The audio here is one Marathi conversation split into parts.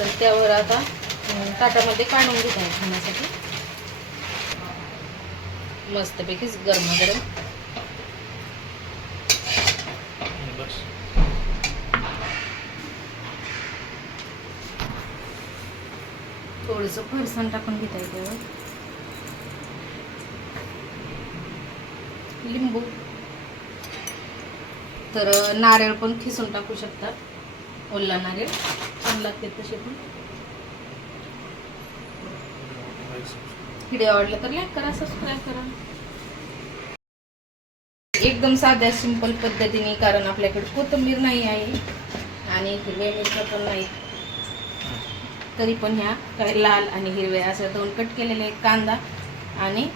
तर त्यावर आता ताटामध्ये काढून घेत आहे खाण्यासाठी. मस्तपैकीच गरमागरम गरम. थोडंसं फरसाण टाकून घेत आहे त्यावर. लिंबू. तर नारळ पण खिसून टाकू शकतात. ओला नारळ छान लागते तसे पण. व्हिडिओ आवडला तर लाईक करा सबस्क्राईब करा. एकदम साध्या सिंपल पद्धतीने कारण आपल्याकडे कोथिंबीर नाही आहे आणि हिरव्या मिरच्या पण नाही. तरी पण ह्या काही लाल आणि हिरव्या असं दोन कट केलेले कांदा आणि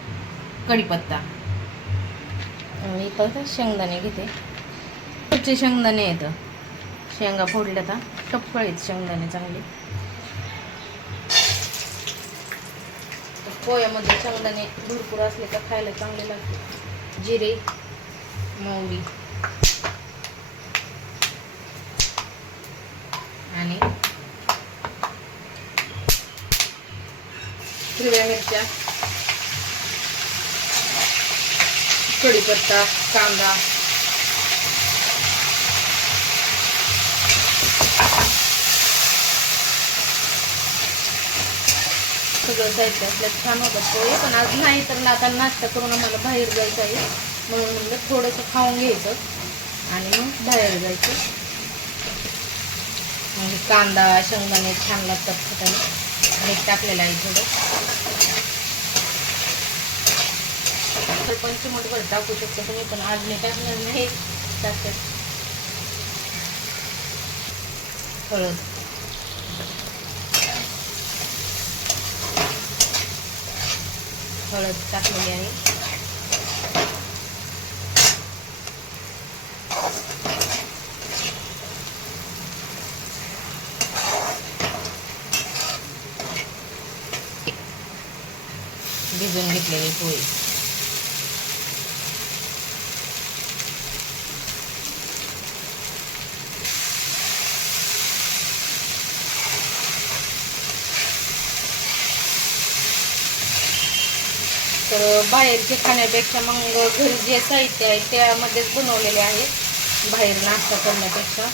कढीपत्ता. मी इथं शेंगदाणे घेते. पुढचे शेंगदाणे येतं शेंगा फोडल्या आता. टप्पळ आहेत शेंगदाणे चांगले. पोह्यामध्ये शेंगदाणे भरपूर असले तर खायला चांगले लागते. जिरे मोहरी. आणि हिरव्या मिरच्या. कढीपत्ता कांदा. सगळं साहित्य असल्यात छान होतं पोहे पण आज नाही तर आता नाश्ता करून आम्हाला बाहेर जायचं आहे. म्हणून म्हणलं थोडंसं खाऊन घ्यायचं आणि मग बाहेर जायचं. म्हणजे कांदा शेंगदाणे छान लागतात खाताना. मीठ टाकलेलं आहे थोडं. तर पण चिमटभर टाकू शकतो तुम्ही पण आज मी टाकणार नाही. टाकतात हळद. हळद टाकलेली आहे भिजून घेतलेली पोळी तर बाहेरचे खाण्यापेक्षा मग घरी जे साहित्य आहे त्यामध्येच बनवलेले आहे बाहेर नाश्ता करण्यापेक्षा.